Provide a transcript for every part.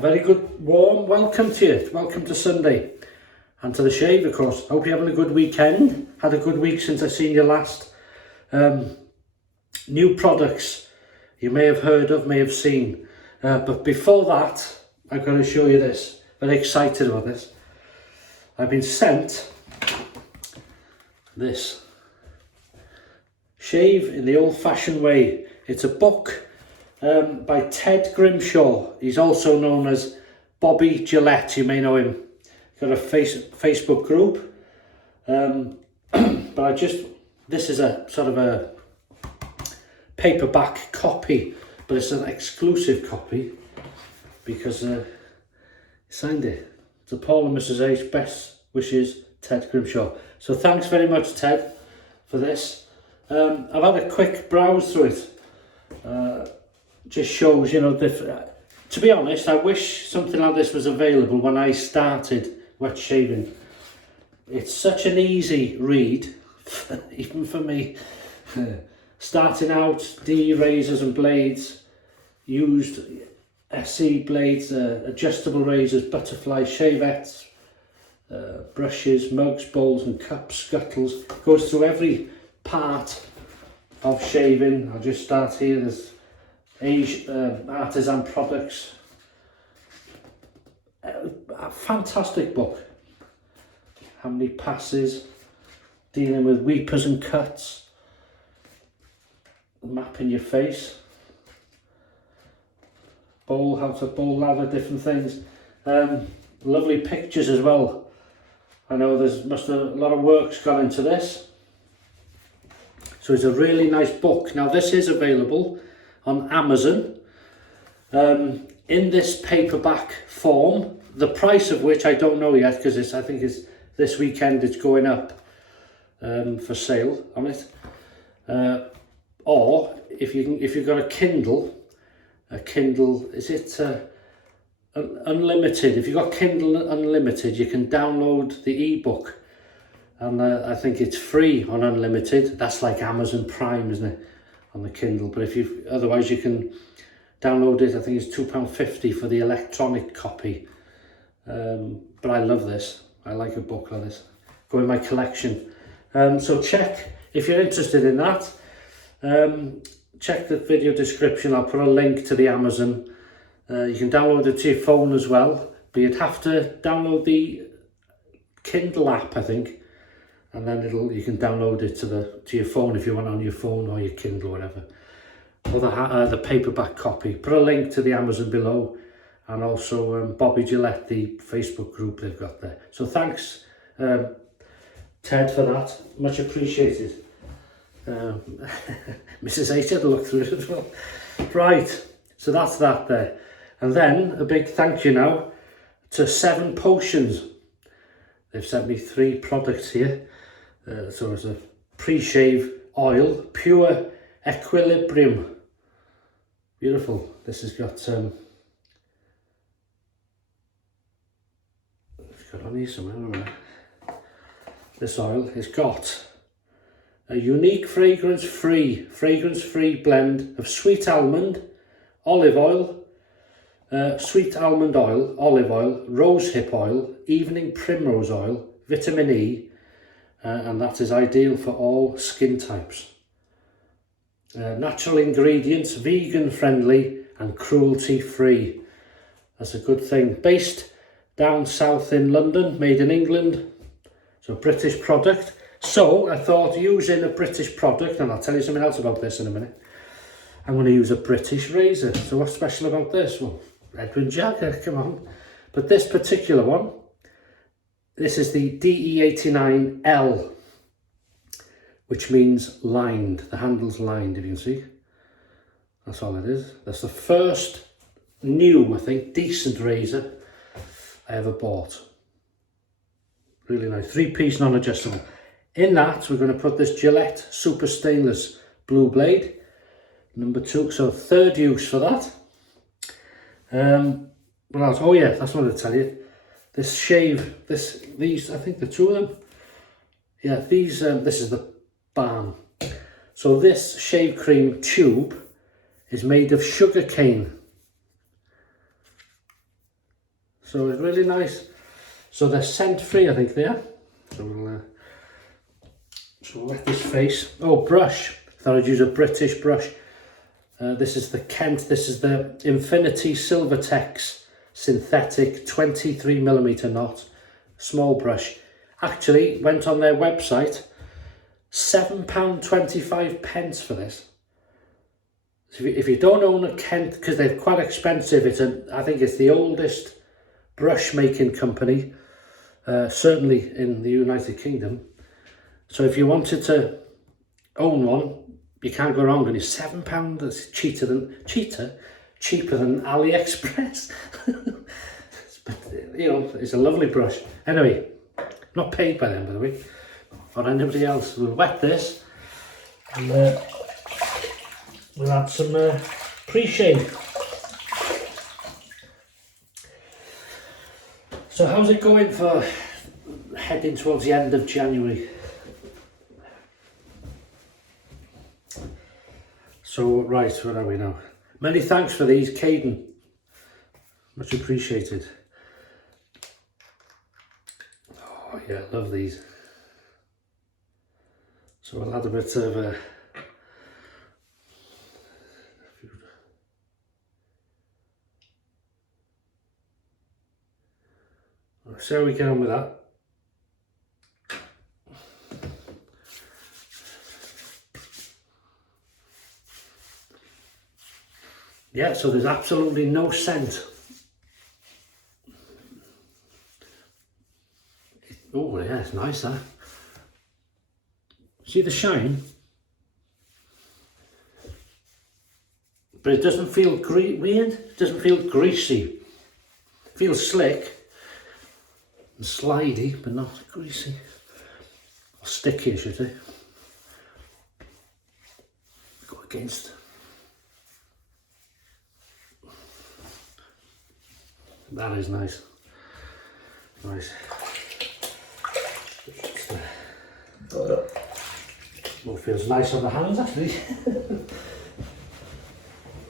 very good warm welcome to you. Welcome to Sunday and to the shave, of course. Hope you're having a good weekend. Had a good week since I seen you last. New products you may have heard of, may have seen. But before that, I've got to show you this. Very excited about this. I've been sent this. Shave in the old-fashioned way. It's a book by Ted Grimshaw. He's also known as Bobby Gillette. You may know him. Got a Facebook group. But this is a sort of a paperback copy, but it's an exclusive copy because he signed it. To Paul and Mrs. H, best wishes, Ted Grimshaw. So thanks very much, Ted, for this. I've had a quick browse through it. Just shows, you know, to be honest, I wish something like this was available when I started wet shaving. It's such an easy read, even for me. Starting out, DE razors and blades, used SE blades, adjustable razors, butterfly shavettes, brushes, mugs, bowls and cups, scuttles. Goes through every part of shaving. I'll just start here. There's artisan products. A fantastic book. How many passes, dealing with weepers and cuts, mapping your face, how to bowl lather, different things. Lovely pictures as well. I know must have a lot of work's gone into this. So it's a really nice book. Now this is available on Amazon in this paperback form, the price of which I don't know yet because I think it's this weekend it's going up for sale on it. Or if you've got a Kindle is it Unlimited? If you've got Kindle Unlimited, you can download the ebook, and I think it's free on Unlimited. That's like Amazon Prime, isn't it, on the Kindle? But otherwise you can download it. I think it's £2.50 for the electronic copy. But I love this. I like a book like this. Go in my collection. So check if you're interested in that. Check the video description. I'll put a link to the Amazon. You can download it to your phone as well, but you'd have to download the Kindle app, I think, and then you can download it to your phone if you want, on your phone or your Kindle, whatever. Or the paperback copy. Put a link to the Amazon below, and also Bobby Gillette, the Facebook group they've got there. So thanks, Ted, for that. Much appreciated. Mrs. H had a look through it as well. Right, so that's that there. And then a big thank you now to 7 Potions. They've sent me 3 products here. So it's a pre-shave oil, pure equilibrium. Beautiful. This has got it's got on here somewhere. This oil has got a unique fragrance-free blend of sweet almond, olive oil, sweet almond oil, olive oil, rosehip oil, evening primrose oil, vitamin E, and that is ideal for all skin types. Natural ingredients, vegan friendly and cruelty free. That's a good thing. Based down south in London, made in England. So British product. So I thought, using a British product, and I'll tell you something else about this in a minute. I'm going to use a British razor. So what's special about this? Well, Edwin Jagger, come on. But this particular one, this is the DE89L, which means lined. The handle's lined, if you can see. That's all it is. That's the first new, I think, decent razor I ever bought. Really nice. 3-piece non-adjustable. In that, we're going to put this Gillette Super Stainless Blue Blade. Number 2, so 3rd use for that. What else? Oh yeah, that's what I'll tell you. This shave, these, I think the 2 of them. Yeah, these, this is the balm. So this shave cream tube is made of sugar cane. So it's really nice. So they're scent free, I think they are. So we'll wet this face. Oh, brush. I thought I'd use a British brush. This is the Kent. This is the Infinity Silvertex synthetic 23mm knot small brush. Actually went on their website, £7.25 for this. So if you don't own a Kent, because they're quite expensive, I think it's the oldest brush making company, certainly in the United Kingdom. So if you wanted to own one, you can't go wrong, and it's £7. That's cheaper than AliExpress. But, you know, it's a lovely brush. Anyway, not paid by them, by the way, or anybody else. We'll wet this, and we'll add some pre-shave. So how's it going for heading towards the end of January? So, right, where are we now? Many thanks for these, Caden. Much appreciated. Oh, yeah, love these. So we'll add a bit of see how we get on with that. Yeah, so there's absolutely no scent. Oh yeah, it's nice, that. See the shine? But it doesn't feel weird. It doesn't feel greasy. It feels slick and slidey, but not greasy. Or sticky, I should say. Go against. That is nice. Nice. Well, feels nice on the hands, actually.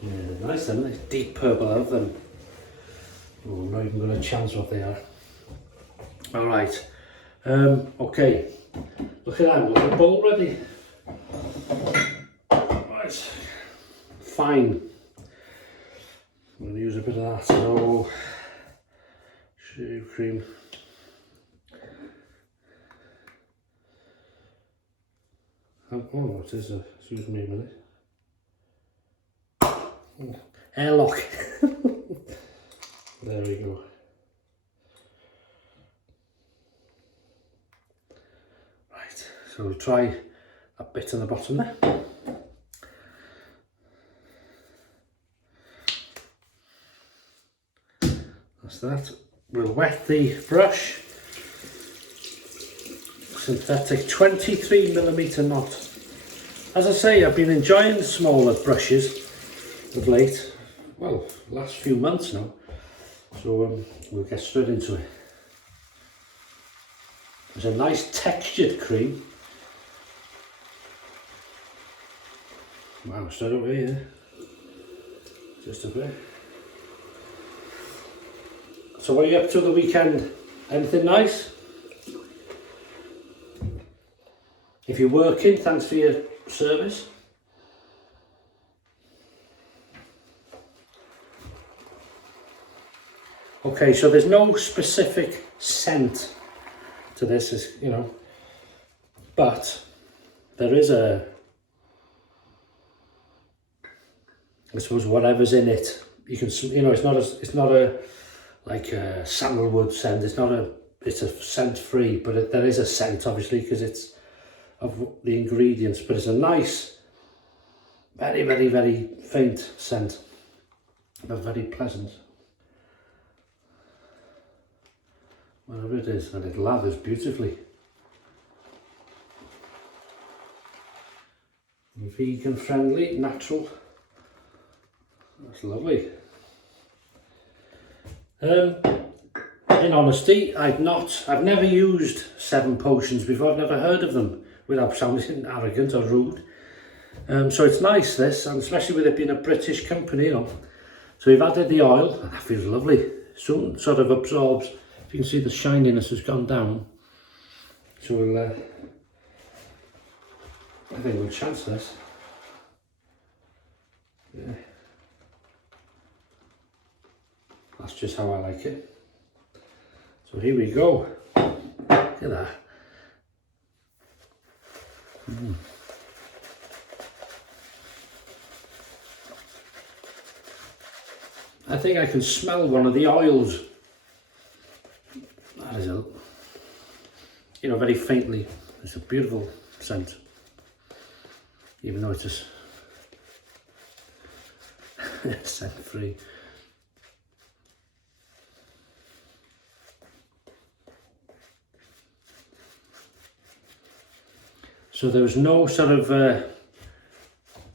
Yeah, nice, then. Nice deep purple, I love them. Oh, I'm not even going to chance what they are. All right. Okay. Look at that. We've got the bowl ready. Right. Fine. I'm going to use a bit of that. So, shave cream. Oh, it is excuse me a minute. Oh, airlock. There we go. Right, so we'll try a bit on the bottom there. That's that. We'll wet the brush. Synthetic 23mm knot. As I say, I've been enjoying the smaller brushes of late. Well, last few months now. So we'll get straight into it. There's a nice textured cream. Wow, straight away, yeah. Just a bit. So what are you up to the weekend? Anything nice? If you're working, thanks for your service. Okay, so there's no specific scent to this, you know, but there is I suppose whatever's in it, you can, you know, it's not a like a sandalwood scent. It's a scent free, but there is a scent, obviously, because it's of the ingredients, but it's a nice, very, very, very faint scent, but very pleasant. Whatever it is, and it lathers beautifully. Vegan friendly, natural. That's lovely. In honesty, I've never used 7 potions before. I've never heard of them, without sounding arrogant or rude. So it's nice, this, and especially with it being a British company, you know. So we've added the oil, and that feels lovely. soon sort of absorbs. If you can see, the shininess has gone down. So we'll, I think we'll chance this. Yeah. That's just how I like it. So here we go. Look at that. I think I can smell one of the oils. That is a, you know, very faintly. It's a beautiful scent, even though it's just scent free. So there was no sort of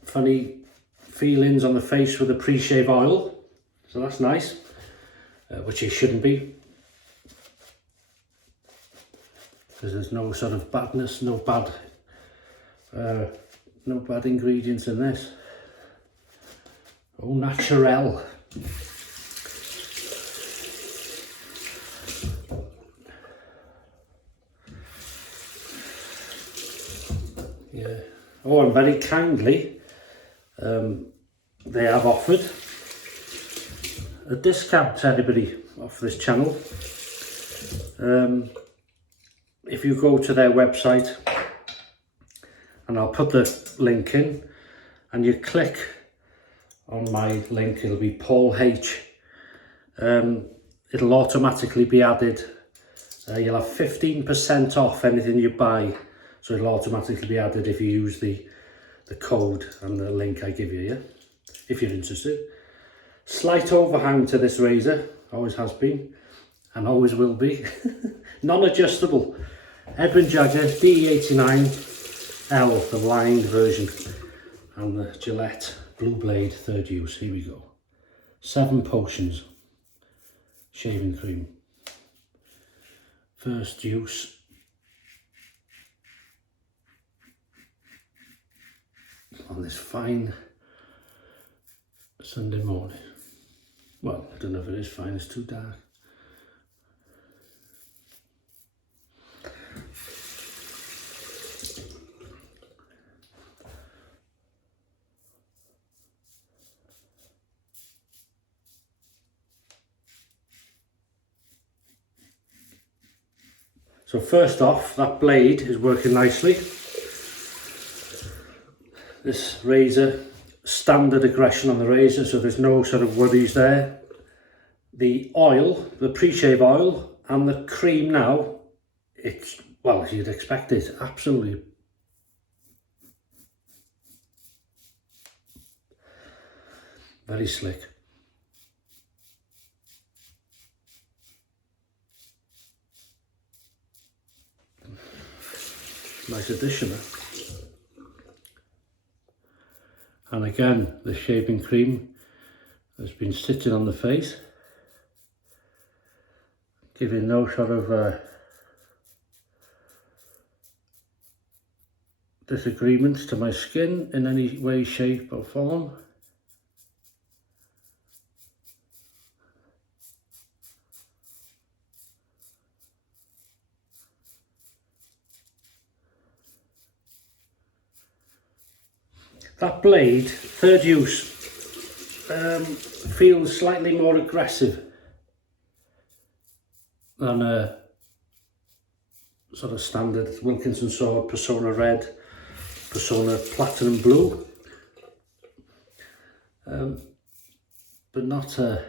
funny feelings on the face with the pre-shave oil. So that's nice, which it shouldn't be, because there's no sort of badness, no bad ingredients in this. Oh, naturel. Yeah. Oh, and very kindly, they have offered a discount to anybody off this channel. If you go to their website, and I'll put the link in, and you click on my link, it'll be PaulH. It'll automatically be added. You'll have 15% off anything you buy, so it'll automatically be added if you use the code and the link I give you, yeah? If you're interested. Slight overhang to this razor, always has been, and always will be. Non-adjustable. Edwin Jagger DE89L, the lined version, and the Gillette Blue Blade 3rd use. Here we go. 7 potions. Shaving cream. First use. On this fine Sunday morning. Well, I don't know if it is fine, it's too dark. So first off, that blade is working nicely. This razor, standard aggression on the razor, so there's no sort of worries there. The oil, the pre-shave oil, and the cream now, it's, well, as you'd expect it, absolutely very slick. Nice addition. And again, the shaving cream has been sitting on the face, giving no sort of disagreements to my skin in any way, shape or form. That blade, 3rd use, feels slightly more aggressive than a sort of standard Wilkinson sword, Persona Red, Persona Platinum Blue, but not sort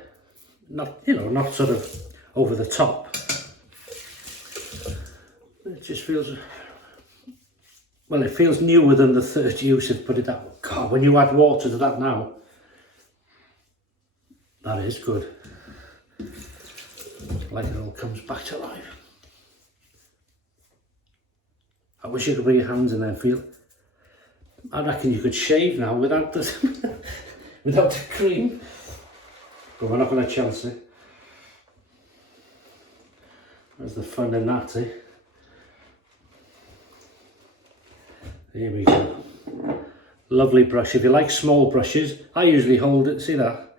of over the top. It just feels, well, it feels newer than the 3rd use, if put it that way. God, when you add water to that now, that is good. Like it all comes back to life. I wish you could put your hands in there and feel. I reckon you could shave now without the without the cream, but we're not going to chance it. There's the fun in that, eh? Here we go. Lovely brush. If you like small brushes, I usually hold it, see that?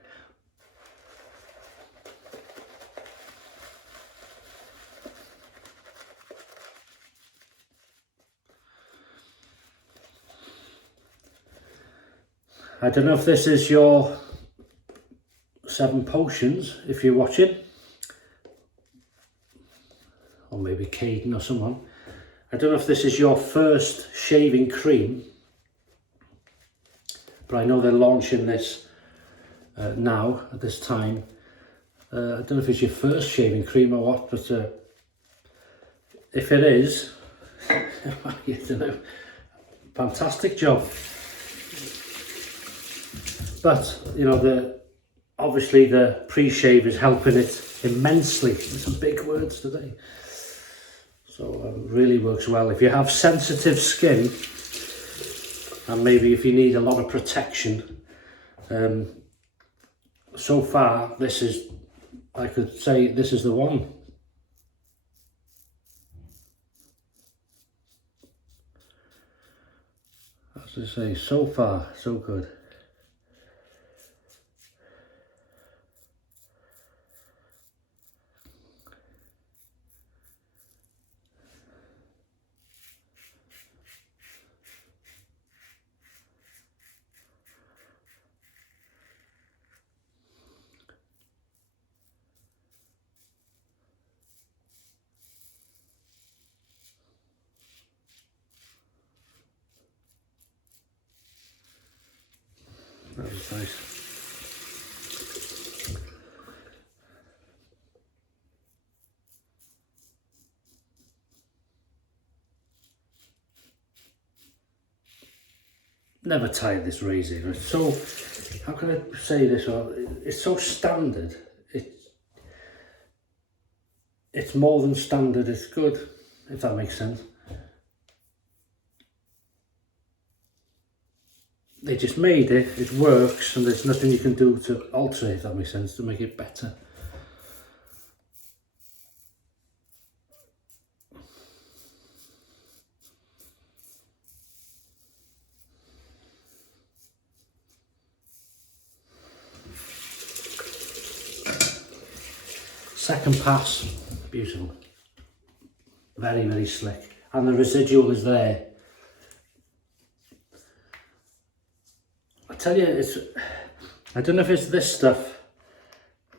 I don't know if this is your 7 potions, if you're watching, or maybe Caden or someone. I don't know if this is your first shaving cream, but I know they're launching this now at this time. I don't know if it's your first shaving cream or what, but if it is, I don't know, fantastic job. But you know, obviously the pre-shave is helping it immensely. Some big words today. So really works well. If you have sensitive skin, and maybe if you need a lot of protection, so far this is, I could say this is the one. As I say, so far so good. That was nice. Never tired this razor. It's so, how can I say this? Well, it's so standard. It's more than standard. It's good, if that makes sense. They just made it, it works, and there's nothing you can do to alter it, if that makes sense, to make it better. Second pass, beautiful. Very, very slick. And the residual is there. I tell you, I don't know if it's this stuff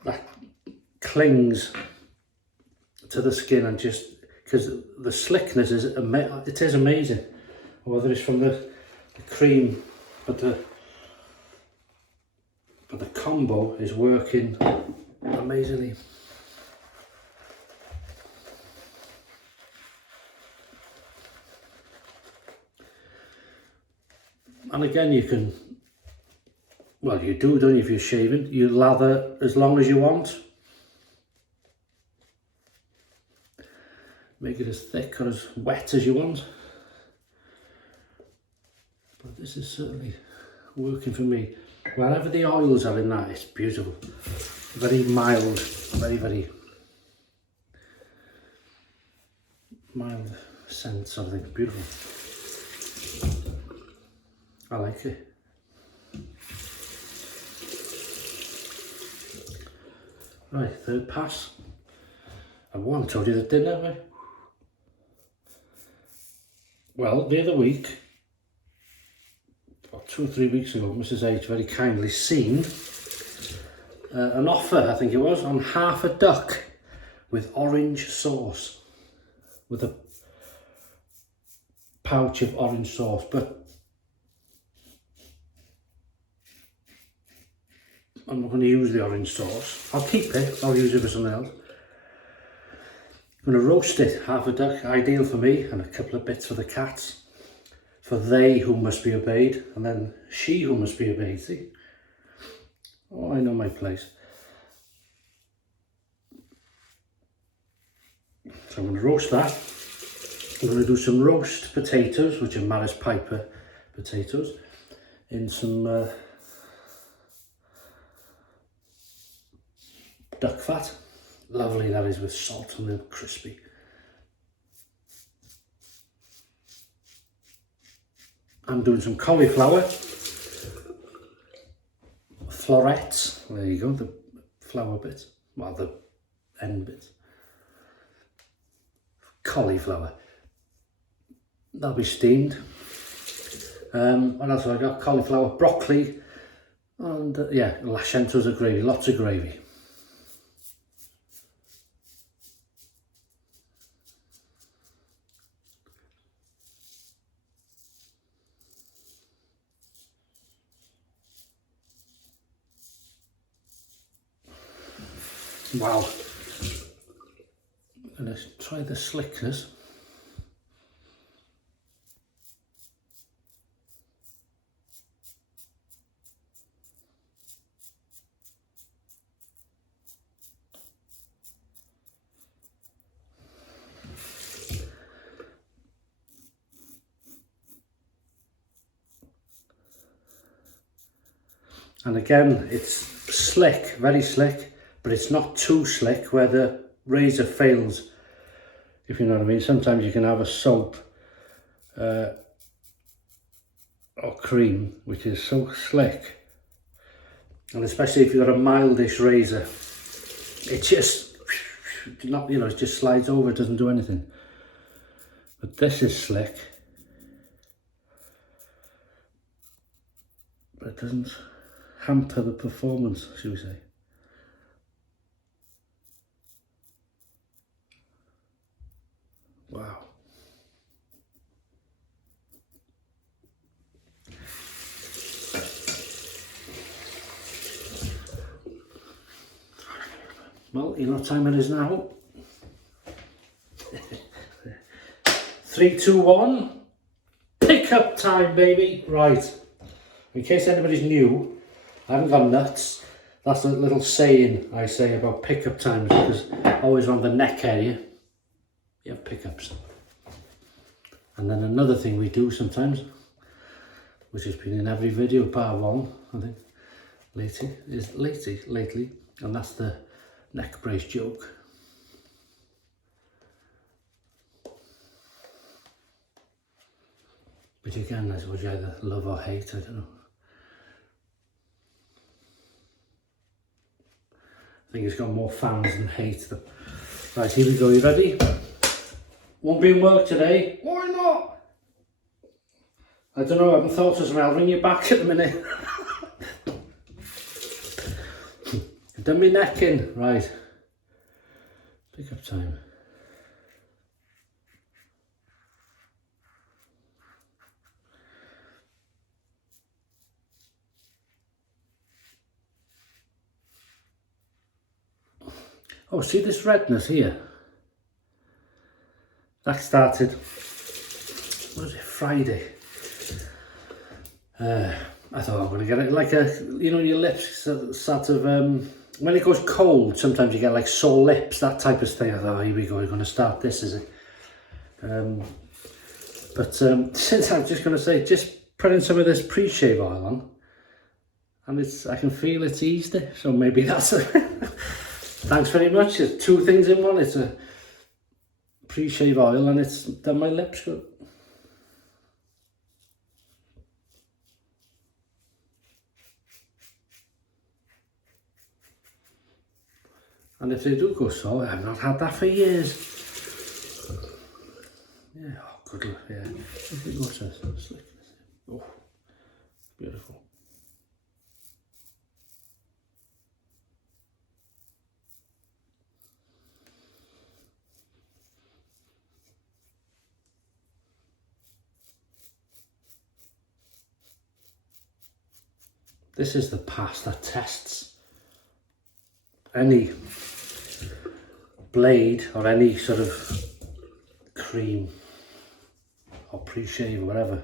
that clings to the skin, and just because the slickness is amazing. Whether it's from the cream, but the combo is working amazingly. And again, you can, well, you do, don't you, if you're shaving, you lather as long as you want. Make it as thick or as wet as you want. But this is certainly working for me. Wherever the oils are in that, it's beautiful. Very mild, very, very mild scent, sort of thing. Beautiful. I like it. Right, third pass. I haven't told you the dinner, have I? Well, the other week, about 2 or 3 weeks ago, Mrs H very kindly seen an offer, I think it was, on half a duck with orange sauce, with a pouch of orange sauce. But I'm not going to use the orange sauce. I'll keep it, I'll use it for something else. I'm going to roast it, half a duck, ideal for me, and a couple of bits for the cats. For they who must be obeyed, and then she who must be obeyed, see? Oh, I know my place. So I'm going to roast that. I'm going to do some roast potatoes, which are Maris Piper potatoes, in some duck fat. Lovely that is, with salt and then crispy. I'm doing some cauliflower florets. There you go, the flower bit, well, the end bit. Cauliflower. That'll be steamed. What else have I got? Cauliflower, broccoli, And yeah, lashentos of gravy, lots of gravy. Wow. I'm going to try the slickness. And again, it's slick, very slick, but it's not too slick where the razor fails, if you know what I mean. Sometimes you can have a soap or cream which is so slick, and especially if you've got a mildish razor, it just, not, you know, it just slides over, it doesn't do anything. But this is slick, but it doesn't hamper the performance, shall we say. Wow. Well, you know what time it is now. 3, 2, 1. Pickup time, baby. Right. In case anybody's new, I haven't gone nuts. That's a little saying I say about pickup times, because always around the neck area, you have pickups. And then another thing we do sometimes, which has been in every video, part 1, I think, lately, and that's the neck brace joke. Which again, I suppose you either love or hate, I don't know. I think it's got more fans than hate. Right, here we go, you ready? Won't be in work today. Why not? I don't know, I haven't thought of something. I'll ring you back at the minute. I've done my neck in. Right. Pickup time. Oh, see this redness here? That started, what was it, Friday? I thought I'm going to get it like a, you know, your lips sort of, when it goes cold, sometimes you get like sore lips, that type of thing. I thought, oh, here we go, we're going to start this, is it? But since I'm just going to say, just putting some of this pre-shave oil on, and I can feel it's eased it, so maybe that's a, thanks very much. It's 2 things in one. It's a pre-shave oil and it's done my lips good. And if they do go sore, I've not had that for years. Yeah, oh, good, yeah. What's this? Slick. Oh, beautiful. This is the pass that tests any blade or any sort of cream or pre-shave or whatever.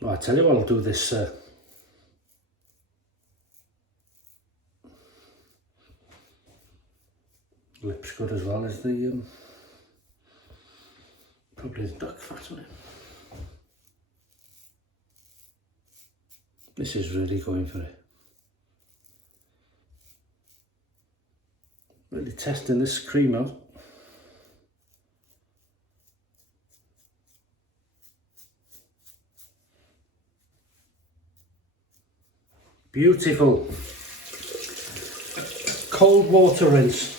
Well, I tell you what, I'll do this lips good as well as the probably the duck fat, isn't it? This is really going for it. Really testing this cream out. Beautiful. Cold water rinse.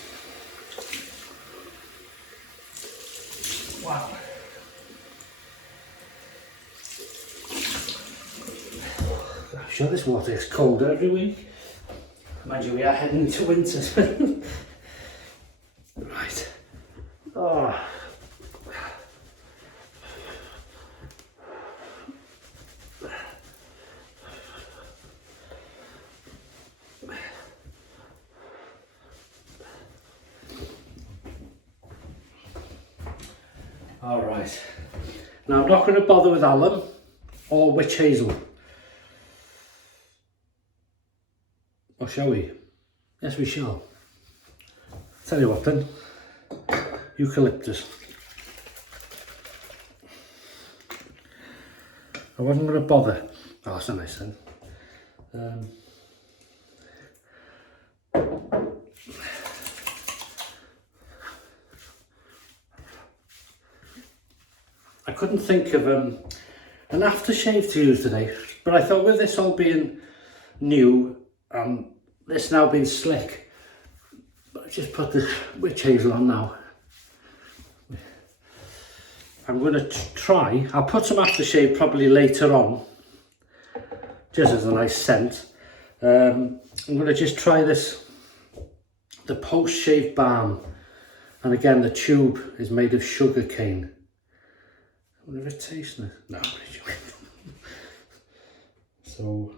Wow. I'm sure this water is colder every week. Mind you, we are heading into winter. Right. Oh. All right. Now I'm not going to bother with alum or witch hazel. Or shall we? Yes, we shall. Tell you what then. Eucalyptus. I wasn't going to bother. Oh, that's a nice thing. I couldn't think of an aftershave to use today, but I thought with this all being new and this now being slick, I'll just put the witch hazel on now. I'm going to try, I'll put some aftershave probably later on, just as a nice scent. I'm going to just try this, the post-shave balm, and again the tube is made of sugar cane. I wonder if it tastes nice. No, I'm not joking. So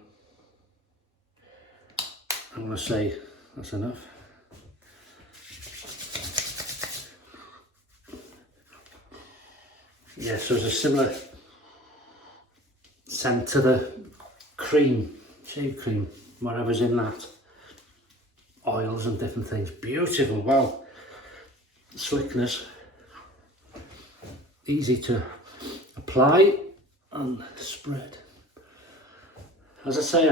I'm going to say that's enough. Yeah, so it's a similar scent to the cream, shave cream, whatever's in that. Oils and different things. Beautiful, well, slickness. Easy to apply and spread. As I say,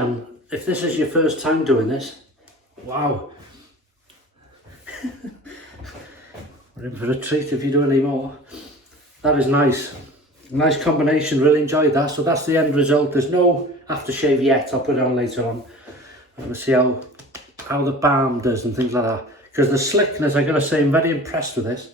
if this is your first time doing this, wow. We're in for a treat if you do any more. That is nice. Nice combination, really enjoyed that. So that's the end result. There's no aftershave yet, I'll put it on later on. I'm going to see how the balm does and things like that. Because the slickness, I got to say, I'm very impressed with this.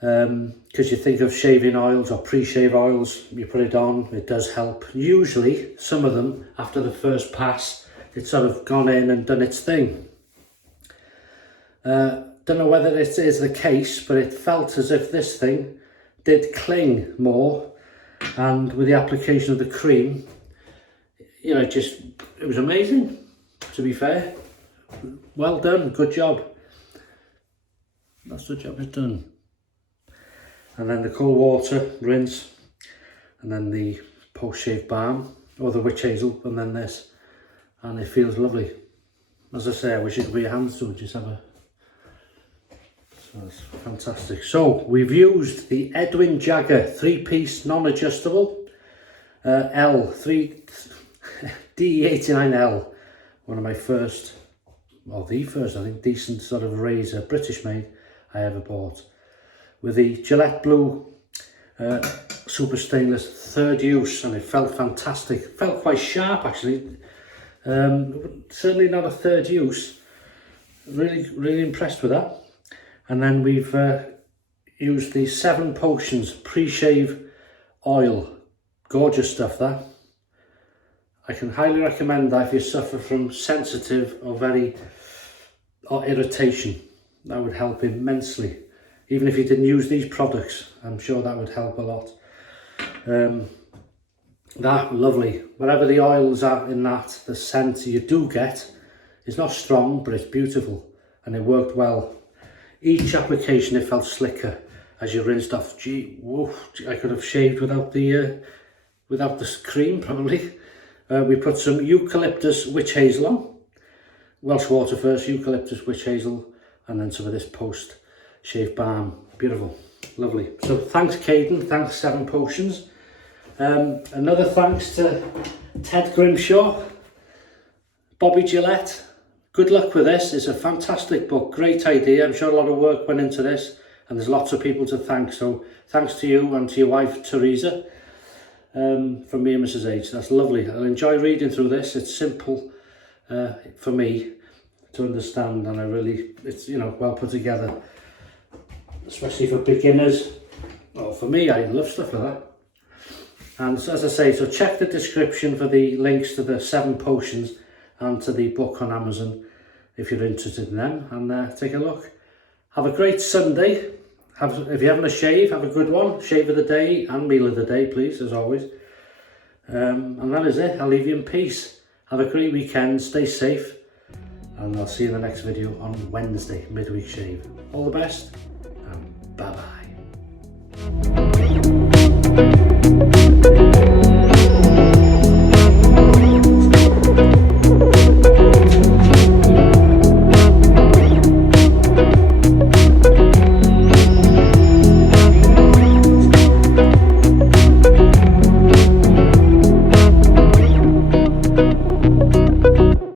Because you think of shaving oils or pre-shave oils, you put it on, it does help. Usually, some of them, after the first pass, it's sort of gone in and done its thing. Don't know whether this is the case, but it felt as if this thing did cling more, and with the application of the cream, you know, it was amazing, to be fair. Well done, good job. That's the job it's done. And then the cold water rinse, and then the post-shave balm, or the witch hazel, and then this, and it feels lovely. As I say, I wish it could be your hands to just have a. So that's fantastic. So we've used the Edwin Jagger 3-piece non-adjustable D89L, one of my first, well, the first, I think, decent sort of razor, British made, I ever bought. With the Gillette Blue super stainless 3rd use, and it felt fantastic. It felt quite sharp actually. Certainly not a 3rd use. Really impressed with that. And then we've used the 7 Potions pre-shave oil. Gorgeous stuff, that. I can highly recommend that if you suffer from sensitive or irritation. That would help immensely. Even if you didn't use these products, I'm sure that would help a lot. That, lovely. Whatever the oils are in that, the scent you do get is not strong, but it's beautiful. And it worked well. Each application, it felt slicker as you rinsed off. Gee, whoa, I could have shaved without the cream, probably. We put some Eucalyptus Witch Hazel on. Welsh water first, Eucalyptus Witch Hazel, and then some of this post-shave balm. Beautiful, lovely. So thanks Caden, thanks 7 Potions. Another thanks to Ted Grimshaw, Bobby Gillette. Good luck with this. It's a fantastic book, great idea. I'm sure a lot of work went into this, and there's lots of people to thank. So thanks to you and to your wife Teresa. from me and Mrs H. That's lovely. I'll enjoy reading through this. It's simple for me to understand, and it's, you know, well put together, especially for beginners. Well, for me, I love stuff like that. And so, as I say, so check the description for the links to the 7 potions and to the book on Amazon if you're interested in them, and take a look. Have a great Sunday. If you're having a shave, have a good one. Shave of the day and meal of the day, please, as always. And that is it. I'll leave you in peace. Have a great weekend. Stay safe. And I'll see you in the next video on Wednesday, midweek shave. All the best, and bye-bye.